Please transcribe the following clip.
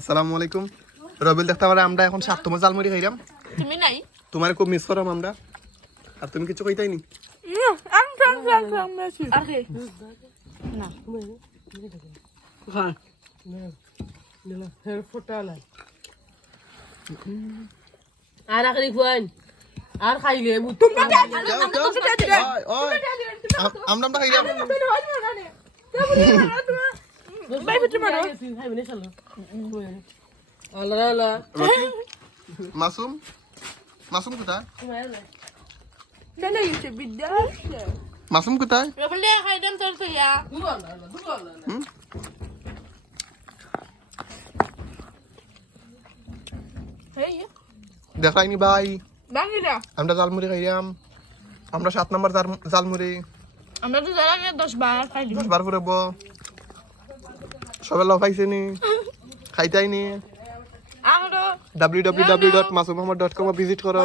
আসসালামু আলাইকুম রবিল দেখতে পারে আমরা এখন 7তম জালমুড়ি খাইলাম তুমি নাই তোমার খুব মিস করাম আমরা আর তুমি কিছু কইতাই নি আরে না হ্যাঁ হের ফোটালা আর আখরি খুয়ান আর খাইলে আমরা খাইলাম মাসুম মাসুম কোথায় মাসুম কোথায় বলে খাইতাম তোর তো ইয়া হেই দেখাইনি ভাই বাকিটা আমরা জালমুড়ি খাইলাম আমরা 7 নম্বর জালমুড়ি আমরা তো যারা 10 বার খাইলি 10 বার করে সবাই লাভ পাইছেনি খাইতাইনি আরো www.masumahmad.com ভিজিট করো